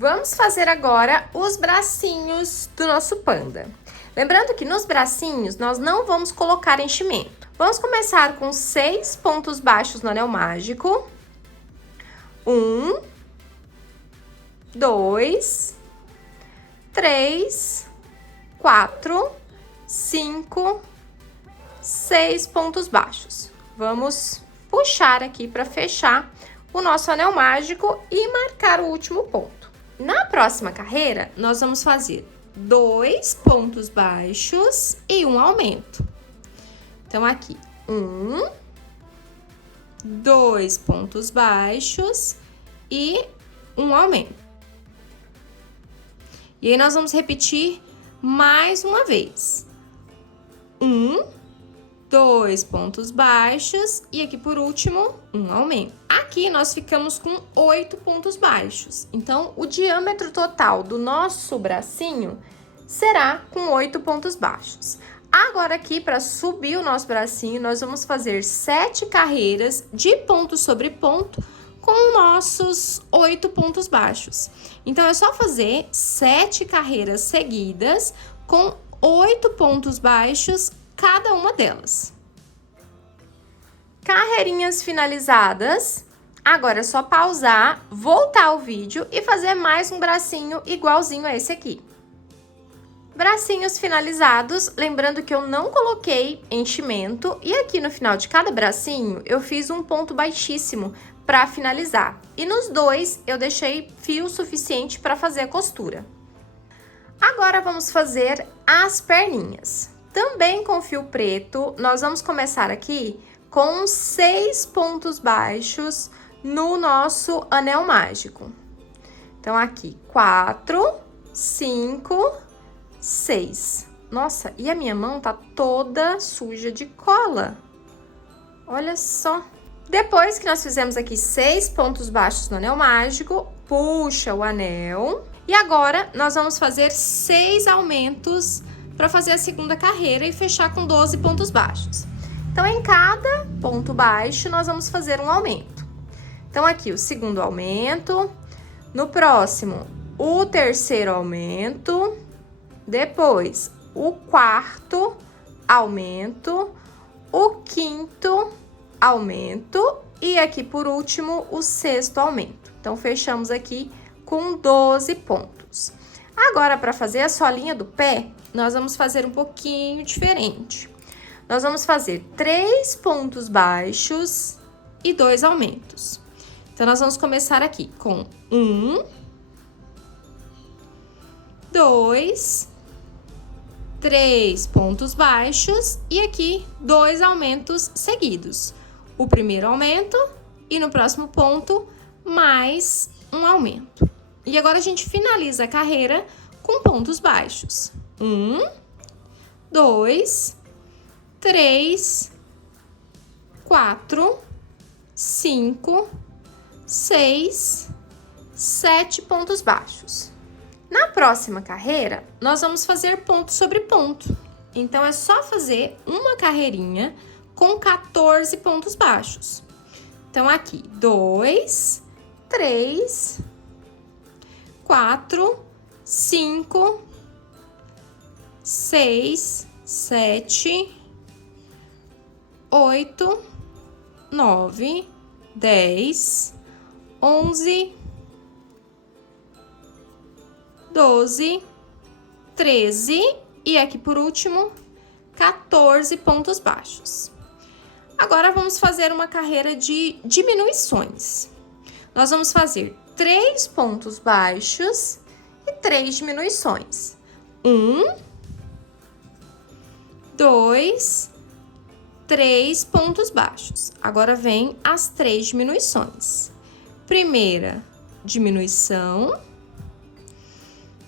Vamos fazer agora os bracinhos do nosso panda. Lembrando que nos bracinhos nós não vamos colocar enchimento. Vamos começar com 6 pontos baixos no anel mágico. 1, 2, 3, 4, 5, 6 pontos baixos. Vamos puxar aqui para fechar o nosso anel mágico e marcar o último ponto. Na próxima carreira, nós vamos fazer 2 pontos baixos e um aumento. Então, aqui, 1, 2 pontos baixos e um aumento. E aí, nós vamos repetir mais uma vez. 1, 2 pontos baixos e aqui, por último, um aumento. Aqui, nós ficamos com 8 pontos baixos. Então, o diâmetro total do nosso bracinho será com 8 pontos baixos. Agora, aqui, para subir o nosso bracinho, nós vamos fazer 7 carreiras de ponto sobre ponto com nossos 8 pontos baixos. Então, é só fazer 7 carreiras seguidas com 8 pontos baixos cada uma delas. Carreirinhas finalizadas. Agora é só pausar, voltar o vídeo e fazer mais um bracinho igualzinho a esse aqui. Bracinhos finalizados, lembrando que eu não coloquei enchimento e aqui no final de cada bracinho eu fiz um ponto baixíssimo para finalizar. E nos dois eu deixei fio suficiente para fazer a costura. Agora vamos fazer as perninhas. Também com fio preto, nós vamos começar aqui com 6 pontos baixos no nosso anel mágico. Então, aqui, 4, 5, 6. Nossa, e a minha mão tá toda suja de cola. Olha só. Depois que nós fizemos aqui 6 pontos baixos no anel mágico, puxa o anel. E agora, nós vamos fazer 6 aumentos para fazer a segunda carreira e fechar com 12 pontos baixos. Então, em cada ponto baixo, nós vamos fazer um aumento. Então, aqui o segundo aumento, no próximo, o terceiro aumento, depois o quarto aumento, o quinto aumento e aqui, por último, o sexto aumento. Então, fechamos aqui com 12 pontos. Agora, para fazer a solinha do pé, nós vamos fazer um pouquinho diferente. Nós vamos fazer 3 pontos baixos e 2 aumentos. Então, nós vamos começar aqui com 1, 2, 3 pontos baixos e aqui 2 aumentos seguidos. O primeiro aumento e no próximo ponto mais um aumento. E agora a gente finaliza a carreira com pontos baixos. 1, 2, 3, 4, 5, 6, 7 pontos baixos. Na próxima carreira, nós vamos fazer ponto sobre ponto. Então, é só fazer uma carreirinha com 14 pontos baixos. Então, aqui, 2, 3, 4, 5, 6, 7, 8, 9, 10, 11, 12, 13 e aqui por último 14 pontos baixos. Agora vamos fazer uma carreira de diminuições. Nós vamos fazer 3 pontos baixos e 3 diminuições. 1, 2, 3 pontos baixos. Agora vem as 3 diminuições. Primeira diminuição,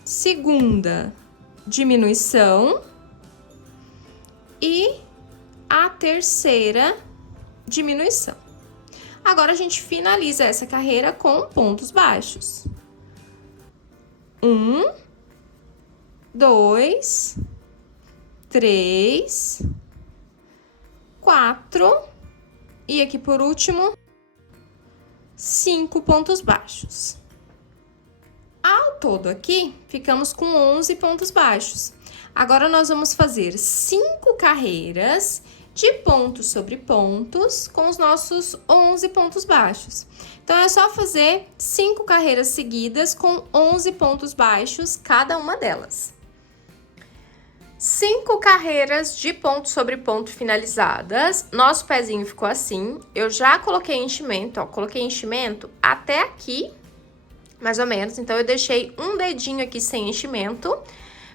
segunda diminuição e a terceira diminuição. Agora a gente finaliza essa carreira com pontos baixos. 1, 2, 3, 4 e aqui por último 5 pontos baixos. Ao todo aqui, ficamos com 11 pontos baixos. Agora, nós vamos fazer 5 carreiras de pontos sobre pontos com os nossos 11 pontos baixos. Então, é só fazer 5 carreiras seguidas com 11 pontos baixos, cada uma delas. 5 carreiras de ponto sobre ponto finalizadas. Nosso pezinho ficou assim. Eu já coloquei enchimento, ó. Coloquei enchimento até aqui, mais ou menos. Então, eu deixei um dedinho aqui sem enchimento,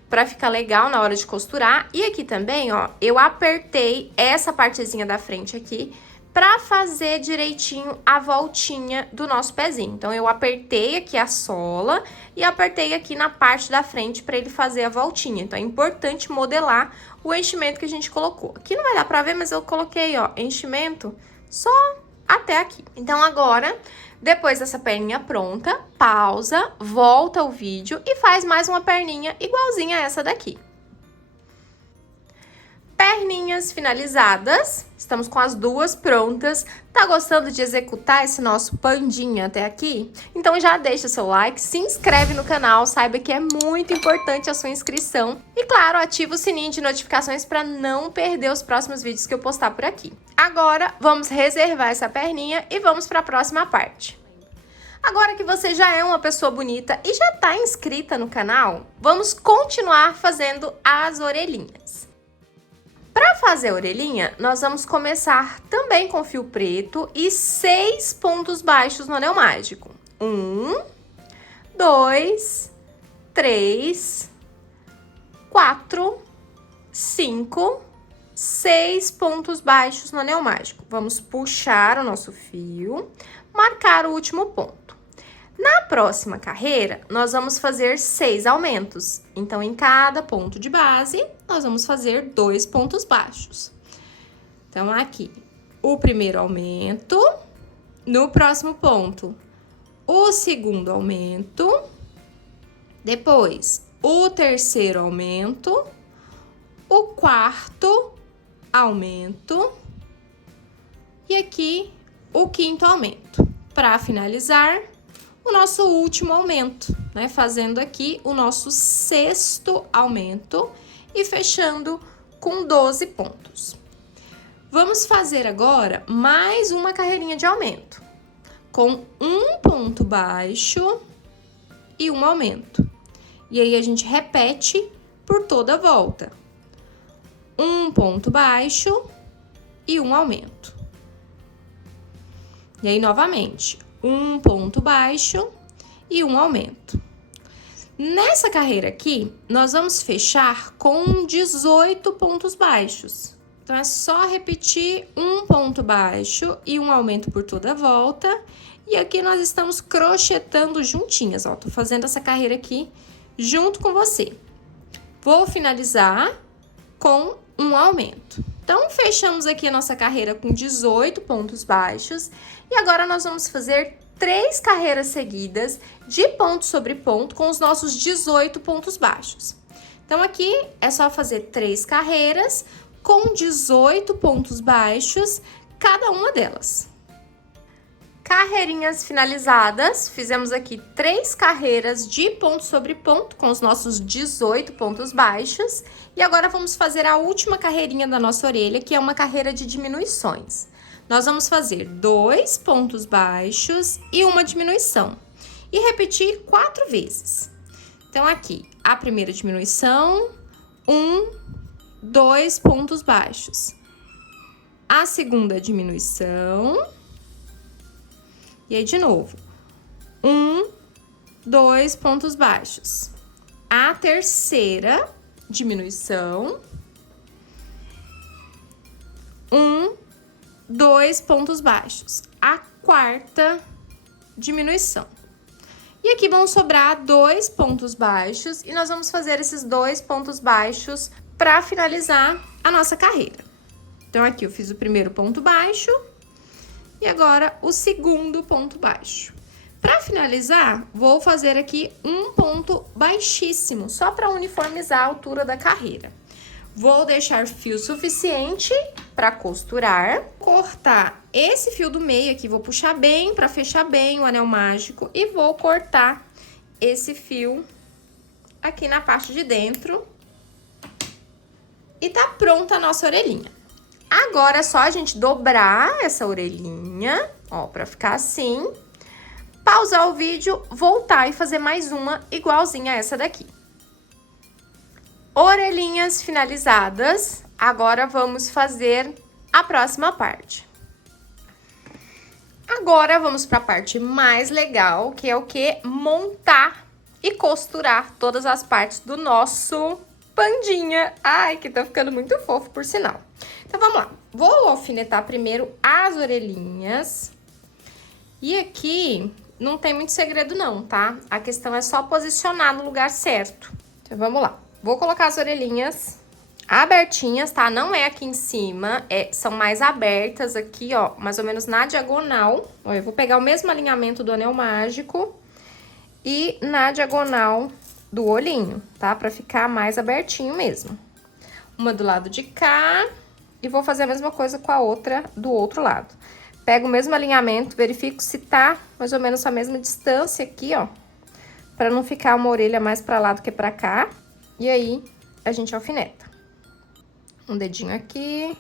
pra ficar legal na hora de costurar. E aqui também, ó, eu apertei essa partezinha da frente aqui pra fazer direitinho a voltinha do nosso pezinho. Então, eu apertei aqui a sola e apertei aqui na parte da frente pra ele fazer a voltinha. Então, é importante modelar o enchimento que a gente colocou. Aqui não vai dar pra ver, mas eu coloquei, ó, enchimento só até aqui. Então, agora, depois dessa perninha pronta, pausa, volta o vídeo e faz mais uma perninha igualzinha a essa daqui. Perninhas finalizadas, estamos com as duas prontas. Tá gostando de executar esse nosso pandinha até aqui? Então já deixa seu like, se inscreve no canal, saiba que é muito importante a sua inscrição. E claro, ativa o sininho de notificações para não perder os próximos vídeos que eu postar por aqui. Agora, vamos reservar essa perninha e vamos para a próxima parte. Agora que você já é uma pessoa bonita e já tá inscrita no canal, vamos continuar fazendo as orelhinhas. Para fazer a orelhinha, nós vamos começar também com fio preto e 6 pontos baixos no anel mágico. 1, 2, 3, 4, 5, 6 pontos baixos no anel mágico. Vamos puxar o nosso fio, marcar o último ponto. Na próxima carreira, nós vamos fazer 6 aumentos. Então, em cada ponto de base, nós vamos fazer 2 pontos baixos. Então, aqui, o primeiro aumento. No próximo ponto, o segundo aumento. Depois, o terceiro aumento. O quarto aumento. E aqui, o quinto aumento. Para finalizar, o nosso último aumento, né? Fazendo aqui o nosso 6º aumento e fechando com 12 pontos. Vamos fazer agora mais uma carreirinha de aumento, com um ponto baixo e um aumento. E aí, a gente repete por toda a volta. Um ponto baixo e um aumento. E aí, novamente, um ponto baixo e um aumento. Nessa carreira aqui, nós vamos fechar com 18 pontos baixos. Então, é só repetir um ponto baixo e um aumento por toda a volta. E aqui nós estamos crochetando juntinhas, ó. Tô fazendo essa carreira aqui junto com você. Vou finalizar com um aumento. Então, fechamos aqui a nossa carreira com 18 pontos baixos. E agora, nós vamos fazer 3 carreiras seguidas de ponto sobre ponto com os nossos 18 pontos baixos. Então, aqui é só fazer 3 carreiras com 18 pontos baixos, cada uma delas. Carreirinhas finalizadas, fizemos aqui 3 carreiras de ponto sobre ponto com os nossos 18 pontos baixos. E agora, vamos fazer a última carreirinha da nossa orelha, que é uma carreira de diminuições. Nós vamos fazer 2 pontos baixos e uma diminuição. E repetir 4 vezes. Então, aqui, a primeira diminuição, 1, 2 pontos baixos. A segunda diminuição. E aí, de novo, 1, 2 pontos baixos. A terceira diminuição. 1, 2 pontos baixos. A quarta diminuição. E aqui vão sobrar 2 pontos baixos e nós vamos fazer esses 2 pontos baixos para finalizar a nossa carreira. Então, aqui eu fiz o primeiro ponto baixo e agora o segundo ponto baixo. Para finalizar, vou fazer aqui um ponto baixíssimo, só para uniformizar a altura da carreira. Vou deixar fio suficiente para costurar, cortar esse fio do meio aqui, vou puxar bem para fechar bem o anel mágico e vou cortar esse fio aqui na parte de dentro. E tá pronta a nossa orelhinha. Agora é só a gente dobrar essa orelhinha, ó, pra ficar assim. Pausar o vídeo, voltar e fazer mais uma igualzinha a essa daqui. Orelhinhas finalizadas. Agora vamos fazer a próxima parte. Agora vamos para a parte mais legal, que é o que? Montar e costurar todas as partes do nosso pandinha. Ai, que tá ficando muito fofo, por sinal. Então, vamos lá. Vou alfinetar primeiro as orelhinhas. E aqui não tem muito segredo não, tá? A questão é só posicionar no lugar certo. Então, vamos lá. Vou colocar as orelhinhas abertinhas, tá? Não é aqui em cima, são mais abertas aqui, ó, mais ou menos na diagonal. Ó, eu vou pegar o mesmo alinhamento do anel mágico e na diagonal do olhinho, tá? Pra ficar mais abertinho mesmo. Uma do lado de cá e vou fazer a mesma coisa com a outra do outro lado. Pego o mesmo alinhamento, verifico se tá mais ou menos a mesma distância aqui, ó, pra não ficar uma orelha mais pra lá do que pra cá. E aí, a gente alfineta. Um dedinho aqui,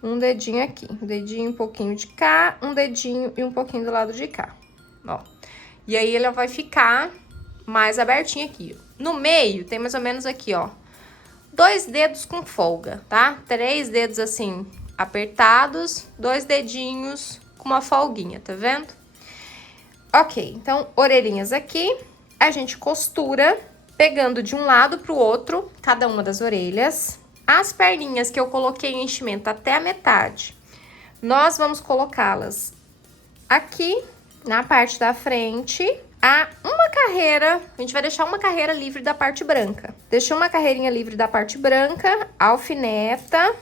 um dedinho aqui, um dedinho um pouquinho de cá, um dedinho e um pouquinho do lado de cá, ó. E aí, ela vai ficar mais abertinha aqui. No meio, tem mais ou menos aqui, ó, 2 dedos com folga, tá? 3 dedos assim, apertados, 2 dedinhos com uma folguinha, tá vendo? Ok, então, orelhinhas aqui, a gente costura pegando de um lado pro outro, cada uma das orelhas. As perninhas que eu coloquei em enchimento até a metade, nós vamos colocá-las aqui na parte da frente. Uma carreira, a gente vai deixar uma carreira livre da parte branca. Deixou uma carreirinha livre da parte branca, alfineta.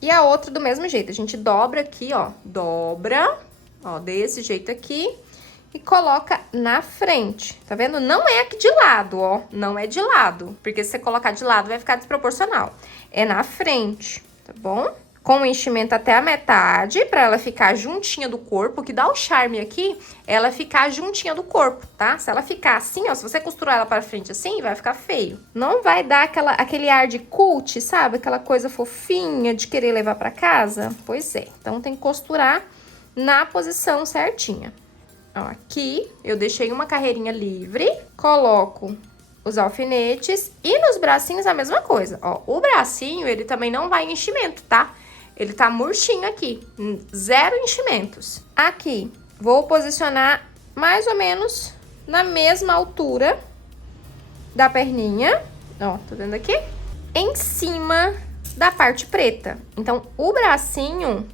E a outra do mesmo jeito, a gente dobra aqui, ó, dobra, ó, desse jeito aqui. E coloca na frente, tá vendo? Não é aqui de lado, ó, não é de lado, porque se você colocar de lado vai ficar desproporcional. É na frente, tá bom? Com o enchimento até a metade, pra ela ficar juntinha do corpo. O que dá o charme aqui é ela ficar juntinha do corpo, tá? Se ela ficar assim, ó, se você costurar ela pra frente assim, vai ficar feio. Não vai dar aquele ar de cult, sabe? Aquela coisa fofinha de querer levar pra casa. Pois é, então tem que costurar na posição certinha. Ó, aqui eu deixei uma carreirinha livre, coloco os alfinetes e nos bracinhos a mesma coisa. Ó, o bracinho, ele também não vai em enchimento, tá? Ele tá murchinho aqui, 0 enchimentos. Aqui, vou posicionar mais ou menos na mesma altura da perninha, ó, tá vendo aqui? Em cima da parte preta. Então, o bracinho,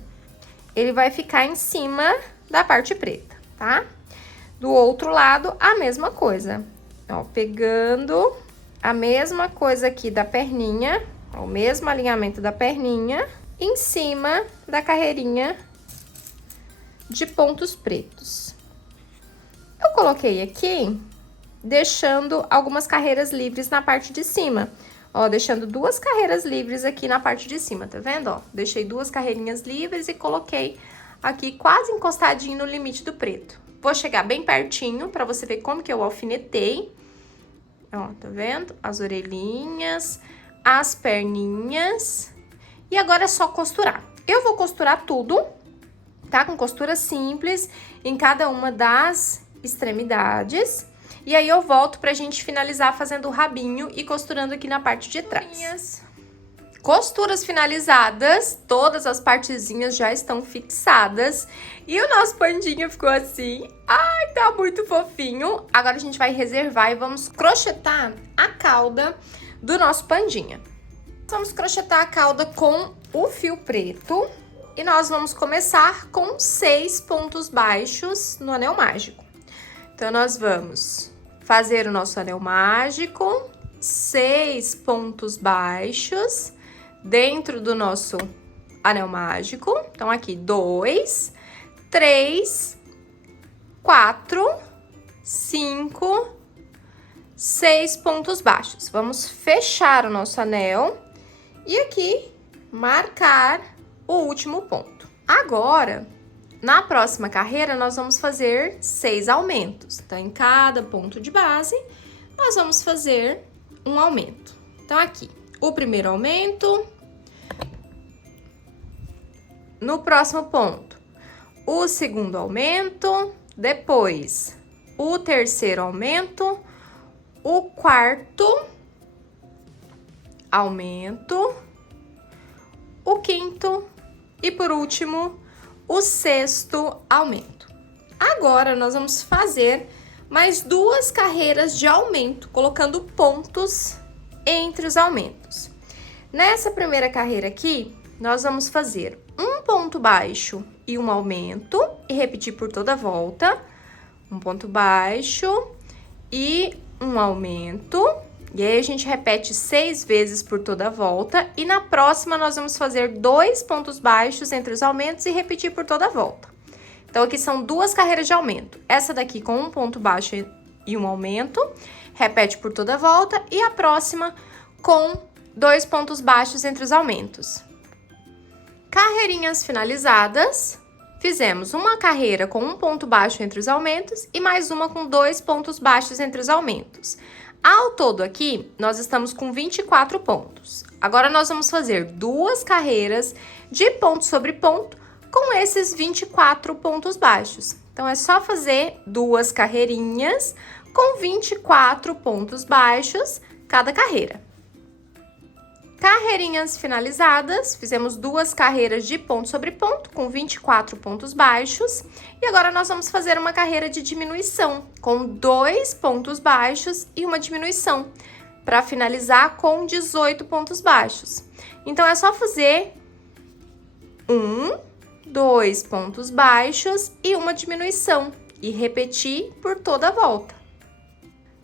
ele vai ficar em cima da parte preta, tá? Do outro lado, a mesma coisa. Ó, pegando a mesma coisa aqui da perninha, ó, o mesmo alinhamento da perninha, em cima da carreirinha de pontos pretos. Eu coloquei aqui, deixando algumas carreiras livres na parte de cima. Ó, deixando 2 carreiras livres aqui na parte de cima, tá vendo? Ó, deixei 2 carreirinhas livres e coloquei aqui quase encostadinho no limite do preto. Vou chegar bem pertinho pra você ver como que eu alfinetei. Ó, tá vendo? As orelhinhas, as perninhas. E agora é só costurar. Eu vou costurar tudo, tá? Com costura simples em cada uma das extremidades. E aí eu volto pra gente finalizar fazendo o rabinho e costurando aqui na parte de trás. Costuras finalizadas, todas as partezinhas já estão fixadas. E o nosso pandinha ficou assim. Ai, tá muito fofinho. Agora a gente vai reservar e vamos crochetar a cauda do nosso pandinha. Vamos crochetar a cauda com o fio preto. E nós vamos começar com 6 pontos baixos no anel mágico. Então, nós vamos fazer o nosso anel mágico, 6 pontos baixos dentro do nosso anel mágico. Então, aqui, 2, 3, 4, 5, 6 pontos baixos. Vamos fechar o nosso anel e aqui marcar o último ponto. Agora, Na próxima carreira, nós vamos fazer 6 aumentos. Então, em cada ponto de base, nós vamos fazer um aumento. Então, aqui, o primeiro aumento. No próximo ponto, o segundo aumento. Depois, o terceiro aumento. O quarto aumento. O quinto e, por último, o sexto aumento. Agora, nós vamos fazer mais 2 carreiras de aumento, colocando pontos entre os aumentos. Nessa primeira carreira aqui, nós vamos fazer um ponto baixo e um aumento, e repetir por toda a volta. Um ponto baixo e um aumento. E aí, a gente repete 6 vezes por toda a volta. E na próxima, nós vamos fazer 2 pontos baixos entre os aumentos e repetir por toda a volta. Então, aqui são 2 carreiras de aumento. Essa daqui com um ponto baixo e um aumento. Repete por toda a volta. E a próxima com 2 pontos baixos entre os aumentos. Carreirinhas finalizadas. Fizemos uma carreira com um ponto baixo entre os aumentos e mais uma com 2 pontos baixos entre os aumentos. Ao todo aqui, nós estamos com 24 pontos. Agora, nós vamos fazer 2 carreiras de ponto sobre ponto com esses 24 pontos baixos. Então, é só fazer 2 carreirinhas com 24 pontos baixos cada carreira. Carreirinhas finalizadas, fizemos 2 carreiras de ponto sobre ponto com 24 pontos baixos. E agora nós vamos fazer uma carreira de diminuição com 2 pontos baixos e uma diminuição, para finalizar com 18 pontos baixos. Então, é só fazer 2 pontos baixos e uma diminuição e repetir por toda a volta.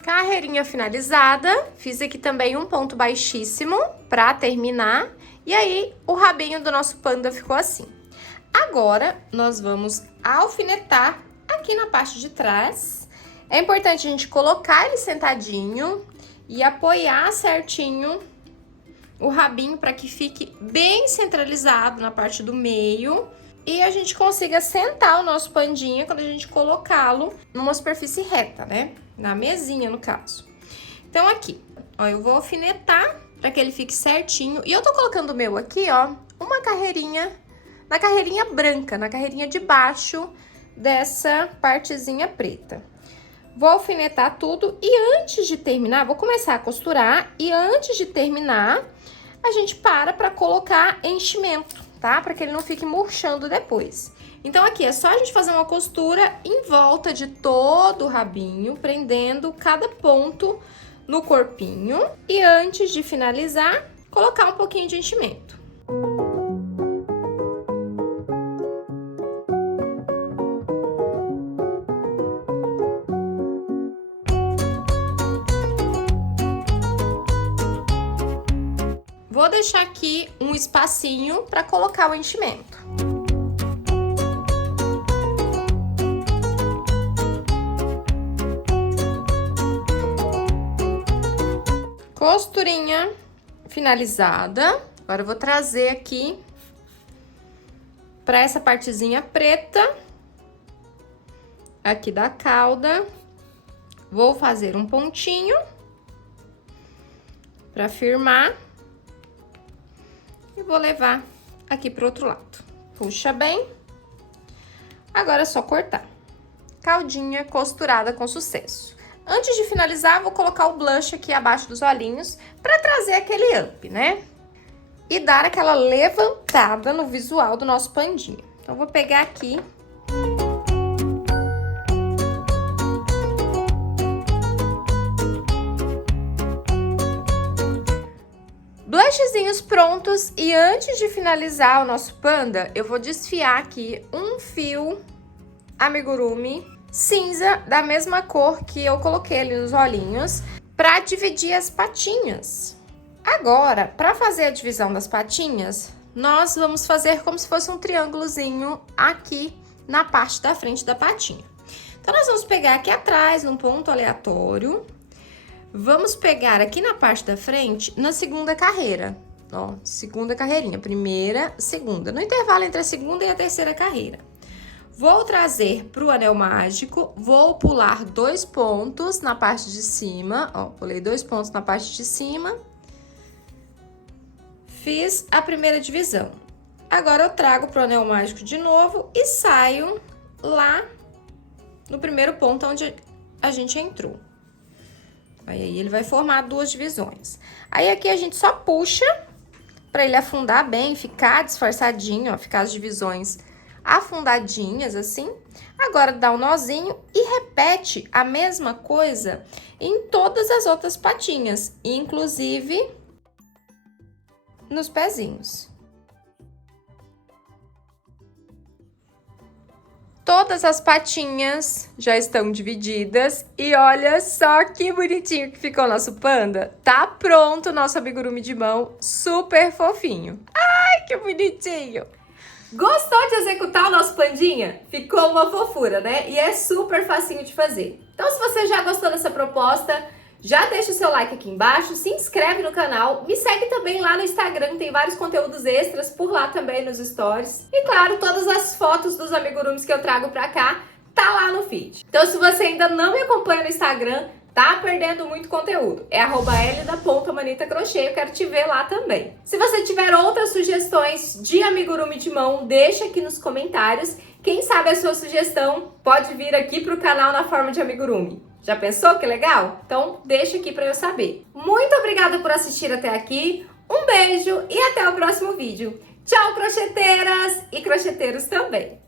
Carreirinha finalizada, fiz aqui também um ponto baixíssimo para terminar, e aí o rabinho do nosso panda ficou assim. Agora, nós vamos alfinetar aqui na parte de trás. É importante a gente colocar ele sentadinho e apoiar certinho o rabinho para que fique bem centralizado na parte do meio e a gente consiga sentar o nosso pandinha quando a gente colocá-lo numa superfície reta, né? Na mesinha, no caso. Então, aqui, ó, eu vou alfinetar para que ele fique certinho. E eu tô colocando o meu aqui, ó, uma carreirinha, na carreirinha branca, na carreirinha de baixo dessa partezinha preta. Vou alfinetar tudo e antes de terminar, vou começar a costurar e antes de terminar, a gente para colocar enchimento, tá? Para que ele não fique murchando depois. Então, aqui é só a gente fazer uma costura em volta de todo o rabinho, prendendo cada ponto no corpinho. E antes de finalizar, colocar um pouquinho de enchimento. Vou deixar aqui um espacinho para colocar o enchimento. Costurinha finalizada. Agora eu vou trazer aqui para essa partezinha preta aqui da cauda. Vou fazer um pontinho para firmar e vou levar aqui pro outro lado. Puxa bem. Agora é só cortar. Caudinha costurada com sucesso. Antes de finalizar, vou colocar o blush aqui abaixo dos olhinhos para trazer aquele up, né? E dar aquela levantada no visual do nosso pandinha. Então, vou pegar aqui. Blushzinhos prontos e antes de finalizar o nosso panda, eu vou desfiar aqui um fio amigurumi cinza da mesma cor que eu coloquei ali nos olhinhos para dividir as patinhas. Agora, para fazer a divisão das patinhas, nós vamos fazer como se fosse um triângulozinho aqui na parte da frente da patinha. Então, nós vamos pegar aqui atrás, num ponto aleatório, vamos pegar aqui na parte da frente, na segunda carreira, ó, segunda carreirinha, primeira, segunda, no intervalo entre a segunda e a terceira carreira. Vou trazer pro anel mágico, vou pular 2 pontos na parte de cima, ó, pulei 2 pontos na parte de cima. Fiz a primeira divisão. Agora eu trago pro anel mágico de novo e saio lá no primeiro ponto onde a gente entrou. Aí ele vai formar 2 divisões. Aí aqui a gente só puxa para ele afundar bem, ficar disfarçadinho, ó, ficar as divisões afundadinhas assim. Agora dá um nozinho e repete a mesma coisa em todas as outras patinhas, inclusive nos pezinhos. Todas as patinhas já estão divididas e olha só que bonitinho que ficou nosso panda. Tá pronto o nosso amigurumi de mão, super fofinho. Ai, que bonitinho! Gostou de executar o nosso pandinha? Ficou uma fofura, né? E é super facinho de fazer. Então, se você já gostou dessa proposta, já deixa o seu like aqui embaixo, se inscreve no canal, me segue também lá no Instagram, tem vários conteúdos extras por lá também nos stories. E claro, todas as fotos dos amigurumis que eu trago pra cá, tá lá no feed. Então se você ainda não me acompanha no Instagram, tá perdendo muito conteúdo. É @l_manitacrochê, eu quero te ver lá também. Se você tiver outras sugestões de amigurumi de mão, deixa aqui nos comentários. Quem sabe a sua sugestão pode vir aqui pro canal na forma de amigurumi. Já pensou que legal? Então deixa aqui para eu saber. Muito obrigada por assistir até aqui, um beijo e até o próximo vídeo. Tchau, crocheteiras e crocheteiros também!